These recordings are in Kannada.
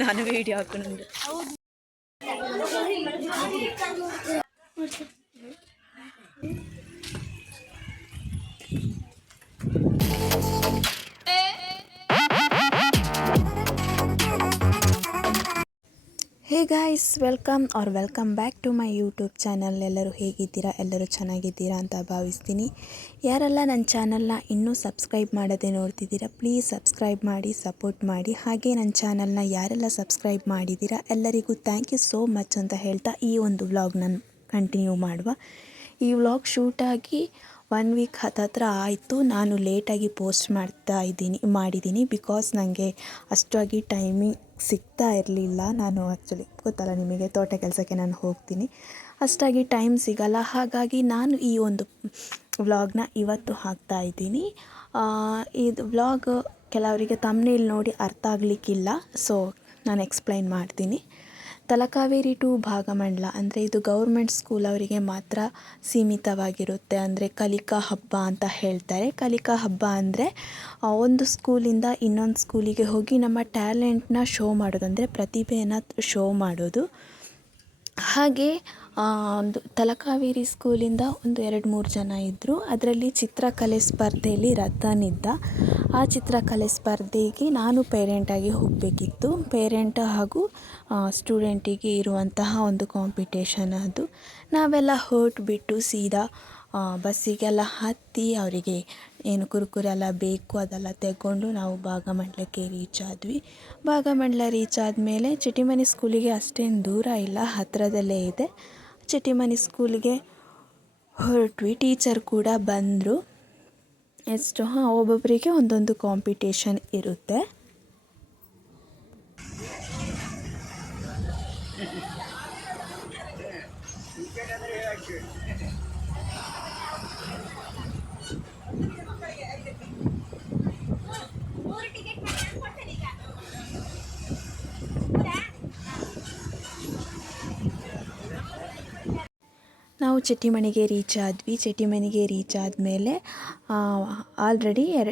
ഞാനും വീഡിയോ ആക്കുന്നുണ്ട്. Hey guys, welcome or welcome back to my YouTube channel. ಎಲ್ಲರೂ ಹೇಗಿದ್ದೀರಾ? ಎಲ್ಲರೂ ಚೆನ್ನಾಗಿದ್ದೀರಾ ಅಂತ ಭಾವಿಸ್ತೀನಿ. ಯಾರೆಲ್ಲ ನನ್ನ ಚಾನಲ್ನ ಇನ್ನೂ ಸಬ್ಸ್ಕ್ರೈಬ್ ಮಾಡದೆ ನೋಡ್ತಿದ್ದೀರಾ, ಪ್ಲೀಸ್ ಸಬ್ಸ್ಕ್ರೈಬ್ ಮಾಡಿ, ಸಪೋರ್ಟ್ ಮಾಡಿ. ಹಾಗೆ ನನ್ನ ಚಾನಲ್ನ ಯಾರೆಲ್ಲ ಸಬ್ಸ್ಕ್ರೈಬ್ ಮಾಡಿದ್ದೀರಾ, ಎಲ್ಲರಿಗೂ ಥ್ಯಾಂಕ್ ಯು ಸೋ ಮಚ್ ಅಂತ ಹೇಳ್ತಾ ಈ ಒಂದು ವ್ಲಾಗ್ನ ಕಂಟಿನ್ಯೂ ಮಾಡುವ. ಈ ವ್ಲಾಗ್ ಶೂಟಾಗಿ ಒನ್ ವೀಕ್ ಹತ್ತತ್ರ ಆಯಿತು. ನಾನು ಲೇಟಾಗಿ ಪೋಸ್ಟ್ ಮಾಡ್ತಾ ಇದ್ದೀನಿ, ಮಾಡಿದ್ದೀನಿ ಬಿಕಾಸ್ ನನಗೆ ಅಷ್ಟಾಗಿ ಟೈಮಿಂಗ್ ಸಿಗ್ತಾ ಇರಲಿಲ್ಲ ನಾನು ಆ್ಯಕ್ಚುಲಿ ಗೊತ್ತಲ್ಲ ನಿಮಗೆ ತೋಟ ಕೆಲಸಕ್ಕೆ ನಾನು ಹೋಗ್ತೀನಿ. ಅಷ್ಟಾಗಿ ಟೈಮ್ ಸಿಗಲ್ಲ. ಹಾಗಾಗಿ ನಾನು ಈ ಒಂದು ವ್ಲಾಗ್ನ ಇವತ್ತು ಹಾಕ್ತಾ ಇದ್ದೀನಿ. ಇದು ವ್ಲಾಗ್ ಕೆಲವರಿಗೆ ತಮ್ಮನೇಲಿ ನೋಡಿ ಅರ್ಥ ಆಗಲಿಕ್ಕಿಲ್ಲ. ಸೊ ನಾನು ಎಕ್ಸ್ಪ್ಲೈನ್ ಮಾಡ್ತೀನಿ. ತಲಕಾವೇರಿ ಟು ಭಾಗಮಂಡಲ ಅಂದರೆ ಇದು ಗೌರ್ಮೆಂಟ್ ಸ್ಕೂಲ್ ಅವರಿಗೆ ಮಾತ್ರ ಸೀಮಿತವಾಗಿರುತ್ತೆ ಅಂದರೆ ಕಲಿಕಾ ಹಬ್ಬ ಅಂತ ಹೇಳ್ತಾರೆ. ಕಲಿಕಾ ಹಬ್ಬ ಅಂದರೆ ಒಂದು ಸ್ಕೂಲಿಂದ ಇನ್ನೊಂದು ಸ್ಕೂಲಿಗೆ ಹೋಗಿ ನಮ್ಮ ಟ್ಯಾಲೆಂಟ್ನ ಶೋ ಮಾಡೋದು ಅಂದರೆ ಪ್ರತಿಭೆಯನ್ನು ಶೋ ಮಾಡೋದು. ಹಾಗೆ ಒಂದು ತಲಕಾವೇರಿ ಸ್ಕೂಲಿಂದ ಒಂದು ಎರಡು ಮೂರು ಜನ ಇದ್ದರು ಅದರಲ್ಲಿ ಚಿತ್ರಕಲೆ ಸ್ಪರ್ಧೆಯಲ್ಲಿ ರತನ್ ಆ ಚಿತ್ರಕಲೆ ಸ್ಪರ್ಧೆಗೆ ನಾನು ಪೇರೆಂಟಾಗಿ ಹೋಗಬೇಕಿತ್ತು. ಪೇರೆಂಟ್ ಹಾಗೂ ಸ್ಟೂಡೆಂಟಿಗೆ ಇರುವಂತಹ ಒಂದು ಕಾಂಪಿಟೇಷನ್ ಅದು. ನಾವೆಲ್ಲ ಹೊರಟ್ಬಿಟ್ಟು ಸೀದಾ ಬಸ್ಸಿಗೆಲ್ಲ ಹತ್ತಿ ಅವರಿಗೆ ಏನು ಕುರುಕುರೆ ಎಲ್ಲ ಬೇಕು ಅದೆಲ್ಲ ತೆಗೊಂಡು ನಾವು ಭಾಗಮಂಡಲಕ್ಕೆ ರೀಚ್ ಆದ್ವಿ. ಭಾಗಮಂಡಲ ರೀಚ್ ಆದಮೇಲೆ ಚಿಟಿಮನಿ ಸ್ಕೂಲಿಗೆ ಅಷ್ಟೇನು ದೂರ ಇಲ್ಲ ಹತ್ತಿರದಲ್ಲೇ ಇದೆ. ಚಿಟಿಮನಿ ಸ್ಕೂಲಿಗೆ ಹೊರಟ್ವಿ. ಟೀಚರ್ ಕೂಡ ಬಂದರು. ಎಷ್ಟು ಹಾಂ ಒಬ್ಬೊಬ್ಬರಿಗೆ ಒಂದೊಂದು ಕಾಂಪಿಟೇಷನ್ ಇರುತ್ತೆ. ನಾವು ಚೆಟ್ಟಿಮಣಿಗೆ ರೀಚ್ ಆದ್ವಿ. ಚಟ್ಟಿಮನೆಗೆ ರೀಚ್ ಆದಮೇಲೆ ಆಲ್ರೆಡಿ ಎರ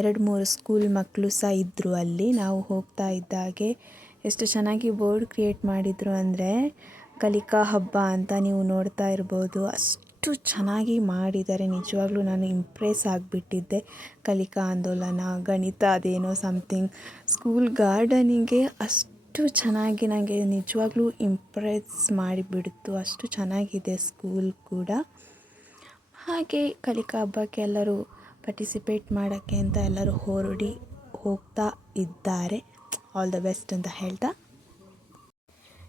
ಎರಡು ಮೂರು ಸ್ಕೂಲ್ ಮಕ್ಕಳು ಸಹ ಇದ್ದರು ಅಲ್ಲಿ. ನಾವು ಹೋಗ್ತಾ ಇದ್ದಾಗೆ ಎಷ್ಟು ಚೆನ್ನಾಗಿ ಬೋರ್ಡ್ ಕ್ರಿಯೇಟ್ ಮಾಡಿದರು ಅಂದರೆ ಕಲಿಕಾ ಹಬ್ಬ ಅಂತ ನೀವು ನೋಡ್ತಾ ಇರ್ಬೋದು. ಅಷ್ಟು ಚೆನ್ನಾಗಿ ಮಾಡಿದ್ದಾರೆ. ನಿಜವಾಗ್ಲೂ ನಾನು ಇಂಪ್ರೆಸ್ ಆಗಿಬಿಟ್ಟಿದ್ದೆ. ಕಲಿಕಾ ಆಂದೋಲನ, ಗಣಿತ ಅದೇನೋ ಸಮಥಿಂಗ್ ಸ್ಕೂಲ್ ಗಾರ್ಡನಿಗೆ ಅಷ್ಟು ಚೆನ್ನಾಗಿ ನನಗೆ ನಿಜವಾಗ್ಲೂ ಇಂಪ್ರೆಸ್ ಮಾಡಿಬಿಡ್ತು. ಅಷ್ಟು ಚೆನ್ನಾಗಿದೆ ಸ್ಕೂಲ್ ಕೂಡ. ಹಾಗೆ ಕಲಿಕಾ ಹಬ್ಬಕ್ಕೆ ಎಲ್ಲರೂ ಪಾರ್ಟಿಸಿಪೇಟ್ ಮಾಡೋಕ್ಕೆ ಅಂತ ಎಲ್ಲರೂ ಹೊರಡಿ ಹೋಗ್ತಾ ಇದ್ದಾರೆ. ಆಲ್ ದ ಬೆಸ್ಟ್ ಅಂತ ಹೇಳ್ತಾ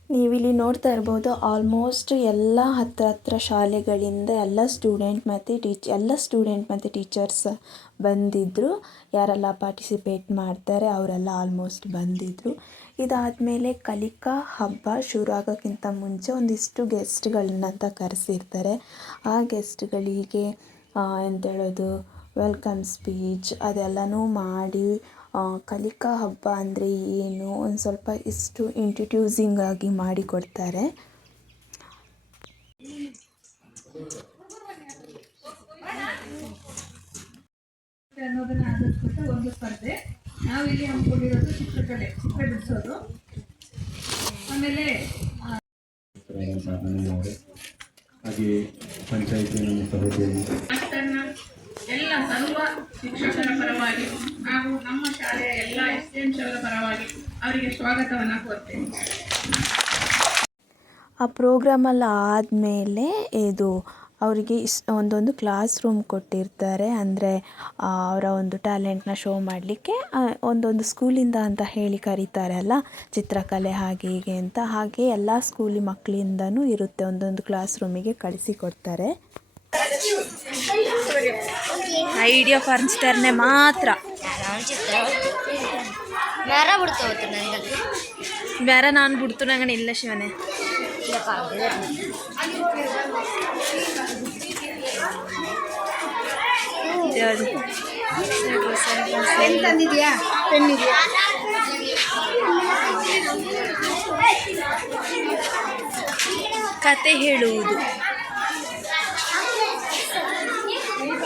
ನೀವಿಲ್ಲಿ ನೋಡ್ತಾ ಇರ್ಬೋದು ಆಲ್ಮೋಸ್ಟ್ ಎಲ್ಲ ಹತ್ರ ಹತ್ರ ಶಾಲೆಗಳಿಂದ ಎಲ್ಲ ಸ್ಟೂಡೆಂಟ್ ಮತ್ತು ಟೀಚ್ ಎಲ್ಲ ಸ್ಟೂಡೆಂಟ್ ಮತ್ತು ಟೀಚರ್ಸ್ ಬಂದಿದ್ದರು ಯಾರೆಲ್ಲ ಪಾರ್ಟಿಸಿಪೇಟ್ ಮಾಡ್ತಾರೆ, ಅವರೆಲ್ಲ ಆಲ್ಮೋಸ್ಟ್ ಬಂದಿದ್ದರು ಇದಾದಮೇಲೆ ಕಲಿಕಾ ಹಬ್ಬ ಶುರು ಆಗೋಕ್ಕಿಂತ ಮುಂಚೆ ಒಂದಿಷ್ಟು ಗೆಸ್ಟ್ಗಳನ್ನಂತ ಕರೆಸಿರ್ತಾರೆ. ಆ ಗೆಸ್ಟ್ಗಳಿಗೆ ಎಂತ ಹೇಳೋದು ವೆಲ್ಕಮ್ ಸ್ಪೀಚ್ ಅದೆಲ್ಲನೂ ಮಾಡಿ ಕಲಿಕಾ ಹಬ್ಬ ಅಂದರೆ ಏನು? ಒಂದು ಸ್ವಲ್ಪ ಇಷ್ಟು ಇಂಟ್ರಡ್ಯೂಸಿಂಗ್ ಆಗಿ ಮಾಡಿಕೊಡ್ತಾರೆ. ಅನ್ನೋದನ್ನ ಆಧರಿಸ್ಬಿಟ್ಟು ಒಂದು ಸ್ಪರ್ಧೆ. ನಾವಿಲ್ಲಿ ಹಮ್ಮಿಕೊಂಡಿರೋದು ಚಿತ್ರಕಲೆ ಚಿತ್ರ ಬಿಡಿಸೋದು. ಆಮೇಲೆ ಸಾಧನೆಯವರು ಹಾಗೆ ಪಂಚಾಯಿತಿ ನಮ್ಮ ಮಾಸ್ಟರ್ನ ಎಲ್ಲ ಸರ್ವ ಶಿಕ್ಷಕರ ಪರವಾಗಿ ನಮ್ಮ ಶಾಲೆಯ ಎಲ್ಲ ಎಸ್ಟೆನ್ಷನ್ಗಳ ಪರವಾಗಿ ಅವರಿಗೆ ಸ್ವಾಗತವನ್ನು ಕೋರ್ತೇನೆ. ಆ ಪ್ರೋಗ್ರಾಮೆಲ್ಲ ಆದಮೇಲೆ ಇದು ಅವರಿಗೆ ಇಸ್ ಒಂದೊಂದು ಕ್ಲಾಸ್ ರೂಮ್ ಕೊಟ್ಟಿರ್ತಾರೆ. ಅಂದರೆ ಅವರ ಒಂದು ಟ್ಯಾಲೆಂಟ್ನ ಶೋ ಮಾಡಲಿಕ್ಕೆ ಒಂದೊಂದು ಸ್ಕೂಲಿಂದ ಅಂತ ಹೇಳಿ ಕರೀತಾರೆ ಅಲ್ಲ? ಚಿತ್ರಕಲೆ ಹಾಗೆ ಹೀಗೆ ಅಂತ. ಹಾಗೆ ಎಲ್ಲ ಸ್ಕೂಲಿ ಮಕ್ಕಳಿಂದನೂ ಇರುತ್ತೆ ಒಂದೊಂದು ಕ್ಲಾಸ್ ರೂಮಿಗೆ ಕಳಿಸಿಕೊಡ್ತಾರೆ ಐಡಿಯಾ ಫರ್ನಿಸ್ಟರ್ನೇ ಮಾತ್ರ. ಬೇರೆ ಬಿಡ್ತು ಅವತ್ತು ನನಗೆ ಬೇರೆ ನಾನು ಬಿಡ್ತು ನಂಗೆ ಇಲ್ಲ ಶಿವನೇ. ತಂದಿದ್ಯಾ? ಪೆನ್ ಕತೆ ಹೇಳುವುದು.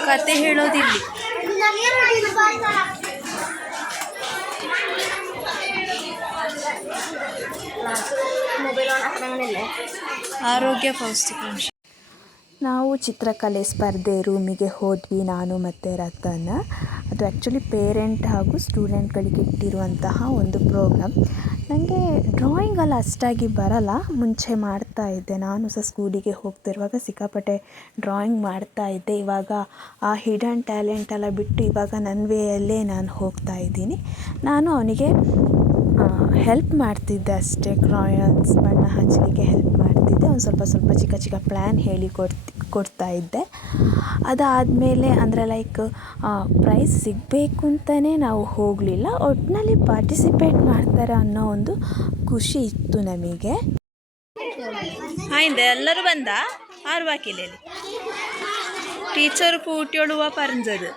ಕತೆ ಹೇಳೋದಿಲ್ಲಿ. ಆರೋಗ್ಯ ಪೌಷ್ಟಿಕಾಂಶ. ನಾವು ಚಿತ್ರಕಲೆ ಸ್ಪರ್ಧೆ ರೂಮಿಗೆ ಹೋದ್ವಿ, ನಾನು ಮತ್ತು ರತನ. ಅದು ಆ್ಯಕ್ಚುಲಿ ಪೇರೆಂಟ್ ಹಾಗೂ ಸ್ಟೂಡೆಂಟ್ಗಳಿಗೆ ಇಟ್ಟಿರುವಂತಹ ಒಂದು ಪ್ರೋಗ್ರಾಮ್ ನನಗೆ ಡ್ರಾಯಿಂಗಲ್ಲಿ ಅಷ್ಟಾಗಿ ಬರಲ್ಲ, ಮುಂಚೆ ಮಾಡ್ತಾ ಇದ್ದೆ. ನಾನು ಸಹ ಸ್ಕೂಲಿಗೆ ಹೋಗ್ತಿರುವಾಗ ಸಿಕ್ಕಾಪಟ್ಟೆ ಡ್ರಾಯಿಂಗ್ ಮಾಡ್ತಾ ಇದ್ದೆ. ಇವಾಗ ಆ ಹಿಡನ್ ಟ್ಯಾಲೆಂಟ್ ಎಲ್ಲ ಬಿಟ್ಟು ಇವಾಗ ನನ್ನ ವೇಯಲ್ಲೇ ನಾನು ಹೋಗ್ತಾ ಇದ್ದೀನಿ. ನಾನು ಅವನಿಗೆ ಹೆಲ್ಪ್ ಮಾಡ್ತಿದ್ದೆ ಅಷ್ಟೇ. ಕ್ರಾಯನ್ಸ್ ಬಣ್ಣ ಹಚ್ಚಲಿಕ್ಕೆ ಹೆಲ್ಪ್ ಮಾಡ್ತಿದ್ದೆ. ಒಂದು ಸ್ವಲ್ಪ ಸ್ವಲ್ಪ ಚಿಕ್ಕ ಚಿಕ್ಕ ಪ್ಲ್ಯಾನ್ ಹೇಳಿ ಕೊಡ್ತಿ, ಕೊಡ್ತಾ ಇದ್ದೆ. ಅದಾದಮೇಲೆ ಅಂದರೆ ಲೈಕ್ ಪ್ರೈಸ್ ಸಿಗಬೇಕು ಅಂತಲೇ ನಾವು ಹೋಗಲಿಲ್ಲ. ಒಟ್ಟಿನಲ್ಲಿ ಪಾರ್ಟಿಸಿಪೇಟ್ ಮಾಡ್ತಾರೆ ಅನ್ನೋ ಒಂದು ಖುಷಿ ಇತ್ತು ನಮಗೆ. ಆಯ್ದ ಎಲ್ಲರೂ ಬಂದ? ಆರು ಬಾಕಿಲೇ ಟೀಚರ್ ಕೂಟ್ಯೊಳುವ ಪರಂಜದು.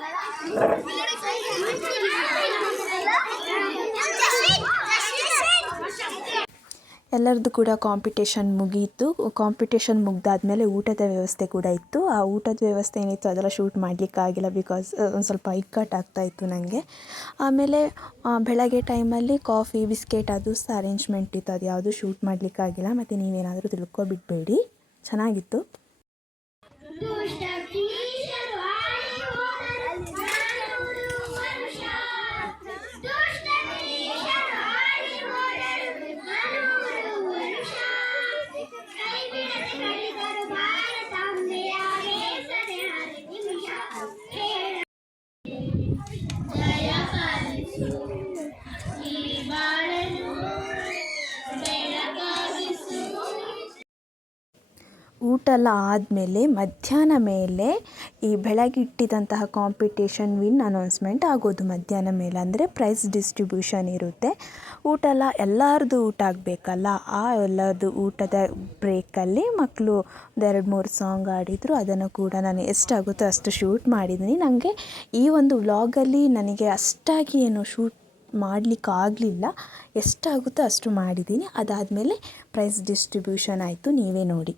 ಎಲ್ಲರದ್ದು ಕೂಡ ಕಾಂಪಿಟೇಷನ್ ಮುಗೀತು. ಕಾಂಪಿಟೇಷನ್ ಮುಗ್ದಾದ್ಮೇಲೆ ಊಟದ ವ್ಯವಸ್ಥೆ ಕೂಡ ಇತ್ತು. ಆ ಊಟದ ವ್ಯವಸ್ಥೆ ಏನಿತ್ತು ಅದೆಲ್ಲ ಶೂಟ್ ಮಾಡಲಿಕ್ಕಾಗಿಲ್ಲ ಬಿಕಾಸ್ ಒಂದು ಸ್ವಲ್ಪ ಇಕ್ಕಟ್ಟಾಗ್ತಾ ಇತ್ತು ನನಗೆ ಆಮೇಲೆ ಬೆಳಗ್ಗೆ ಟೈಮಲ್ಲಿ ಕಾಫಿ ಬಿಸ್ಕೆಟ್ ಅದು ಸಹ ಅರೇಂಜ್ಮೆಂಟ್ ಇತ್ತು. ಅದು ಯಾವುದು ಶೂಟ್ ಮಾಡಲಿಕ್ಕಾಗಿಲ್ಲ ಮತ್ತು ನೀವೇನಾದರೂ ತಿಳ್ಕೊಬಿಡಬೇಡಿ ಚೆನ್ನಾಗಿತ್ತು. ಎಲ್ಲ ಆದಮೇಲೆ ಮಧ್ಯಾಹ್ನ ಮೇಲೆ ಈ ಬೆಳಗಿಟ್ಟಿದ್ದಂತಹ ಕಾಂಪಿಟೇಷನ್ ವಿನ್ ಅನೌನ್ಸ್ಮೆಂಟ್ ಆಗೋದು ಮಧ್ಯಾಹ್ನ ಮೇಲೆ. ಅಂದರೆ ಪ್ರೈಸ್ ಡಿಸ್ಟ್ರಿಬ್ಯೂಷನ್ ಇರುತ್ತೆ. ಊಟ ಎಲ್ಲ ಎಲ್ಲರದ್ದು ಊಟ ಆಗಬೇಕಲ್ಲ? ಆ ಎಲ್ಲರದ್ದು ಊಟದ ಬ್ರೇಕಲ್ಲಿ ಮಕ್ಕಳು ಒಂದೆರಡು ಮೂರು ಸಾಂಗ್ ಆಡಿದರು, ಅದನ್ನು ಕೂಡ ನಾನು ಎಷ್ಟಾಗುತ್ತೋ ಅಷ್ಟು ಶೂಟ್ ಮಾಡಿದ್ದೀನಿ. ನನಗೆ ಈ ಒಂದು ವ್ಲಾಗಲ್ಲಿ ನನಗೆ ಅಷ್ಟಾಗಿ ಏನು ಶೂಟ್ ಮಾಡಲಿಕ್ಕಾಗಲಿಲ್ಲ. ಎಷ್ಟಾಗುತ್ತೋ ಅಷ್ಟು ಮಾಡಿದ್ದೀನಿ. ಅದಾದಮೇಲೆ ಪ್ರೈಸ್ ಡಿಸ್ಟ್ರಿಬ್ಯೂಷನ್ ಆಯಿತು, ನೀವೇ ನೋಡಿ.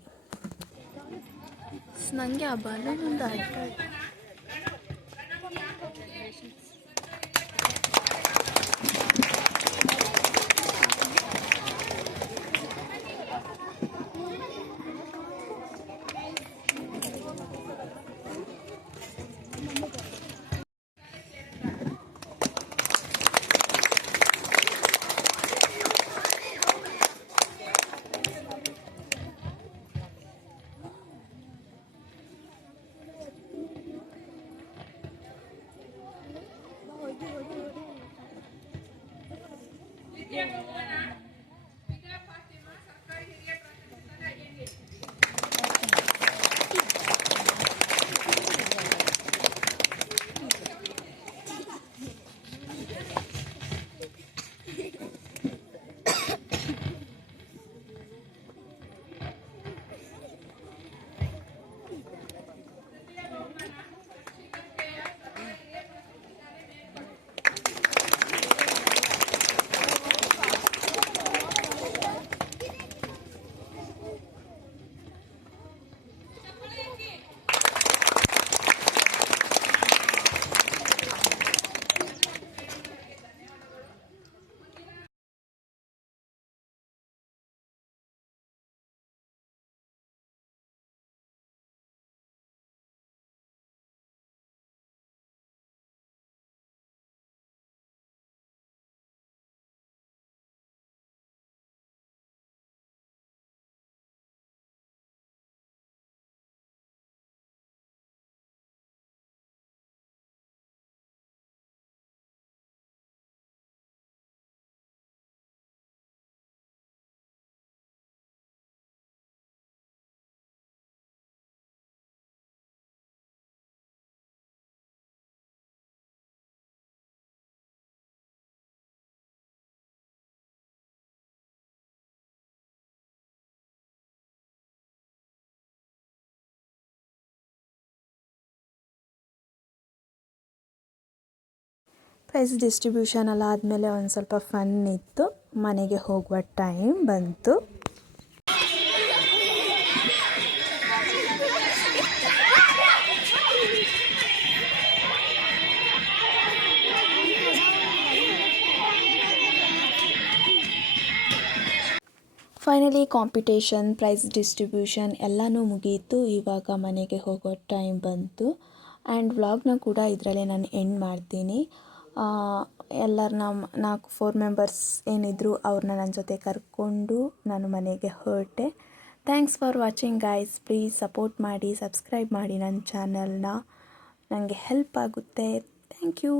ನನಗೆ ಆ ಬಲೂನ್ ಒಂದು 第二个部 ಪ್ರೈಸ್ ಡಿಸ್ಟ್ರಿಬ್ಯೂಷನ್ ಎಲ್ಲ ಆದಮೇಲೆ ಒಂದು ಸ್ವಲ್ಪ ಫನ್ ಇತ್ತು. ಮನೆಗೆ ಹೋಗುವ ಟೈಮ್ ಬಂತು. ಫೈನಲಿ ಕಾಂಪಿಟೇಷನ್ ಪ್ರೈಸ್ ಡಿಸ್ಟ್ರಿಬ್ಯೂಷನ್ ಎಲ್ಲನೂ ಮುಗಿಯಿತು ಇವಾಗ ಮನೆಗೆ ಹೋಗೋ ಟೈಮ್ ಬಂತು. ಆ್ಯಂಡ್ ವ್ಲಾಗ್ನ ಕೂಡ ಇದರಲ್ಲೇ ನಾನು ಎಂಡ್ ಮಾಡ್ತೀನಿ. ಎಲ್ಲರನ್ನ ನಾಲ್ಕು ಫೋರ್ ಮೆಂಬರ್ಸ್ ಏನಿದ್ರು ಅವ್ರನ್ನ ನನ್ನ ಜೊತೆ ಕರ್ಕೊಂಡು ನಾನು ಮನೆಗೆ ಹೊರಟೆ. Thanks for watching guys please support ಮಾಡಿ ಸಬ್ಸ್ಕ್ರೈಬ್ ಮಾಡಿ ನನ್ನ ಚಾನಲ್ನ ನನಗೆ ಹೆಲ್ಪ್ ಆಗುತ್ತೆ. Thank you